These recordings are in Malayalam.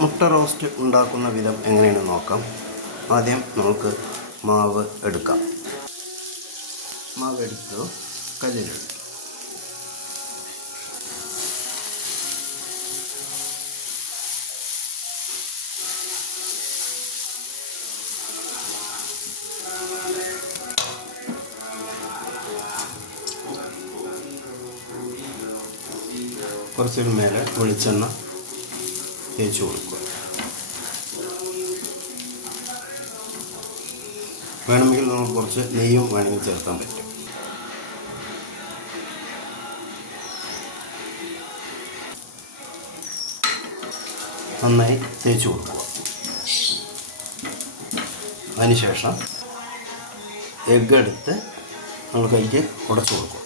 മുട്ട റോസ്റ്റ് ഉണ്ടാക്കുന്ന വിധം എങ്ങനെയാണെന്ന് നോക്കാം. ആദ്യം നമുക്ക് മാവ് എടുക്കാം. മാവ് എടുത്ത് കല്ലിലിടും. കുറച്ചൊരു മേലെ വെളിച്ചെണ്ണ തേച്ച് കൊടുക്കുക. വേണമെങ്കിൽ നമുക്ക് കുറച്ച് നെയ്യും വേണമെങ്കിൽ ചേർക്കാൻ പറ്റും. നന്നായി തേച്ച് കൊടുക്കുക. അതിനുശേഷം എഗ്ഗ് എടുത്ത് നമ്മൾ കൈക്ക് ഉടച്ചു കൊടുക്കുക.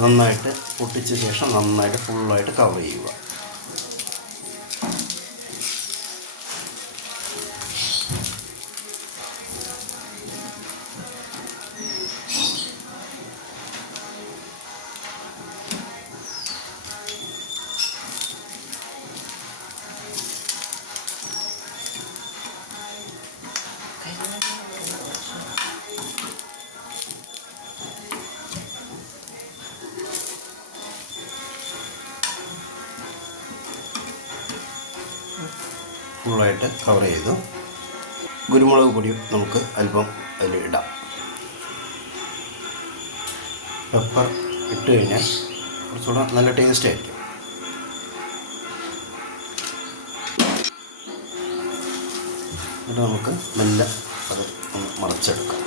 നന്നായിട്ട് പൊട്ടിച്ച ശേഷം നന്നായിട്ട് ഫുള്ളായിട്ട് കവർ ചെയ്യുക. ഫുള്ളായിട്ട് കവർ ചെയ്തു. കുരുമുളക് പൊടിയും നമുക്ക് അല്പം അതിൽ ഇടാം. പെപ്പർ ഇട്ട് കഴിഞ്ഞാൽ കുറച്ചുകൂടെ നല്ല ടേസ്റ്റ് ആയിരിക്കും. എന്നിട്ട് നമുക്ക് മെല്ലെ അത് ഒന്ന് മറച്ചെടുക്കാം.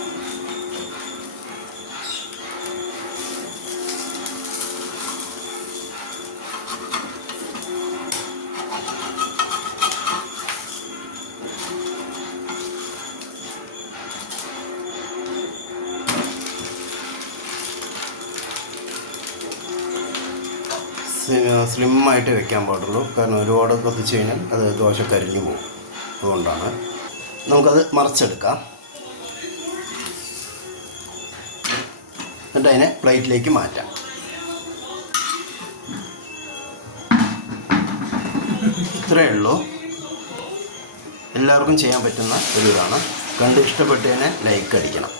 സ്ലിമ്മായിട്ട് വെക്കാൻ പാടുള്ളൂ. കാരണം ഒരുപാട് കത്തിച്ച് കഴിഞ്ഞാൽ അത് ദോശ കരിഞ്ഞു പോകും. അതുകൊണ്ടാണ്. നമുക്കത് മറിച്ചെടുക്കാം. എന്നിട്ട് അതിനെ പ്ലേറ്റിലേക്ക് മാറ്റാം. ഇത്രയേ ഉള്ളൂ. എല്ലാവർക്കും ചെയ്യാൻ പറ്റുന്ന ഒരു ഇതാണ്. കണ്ട് ഇഷ്ടപ്പെട്ടതിനെ ലൈക്ക് അടിക്കണം.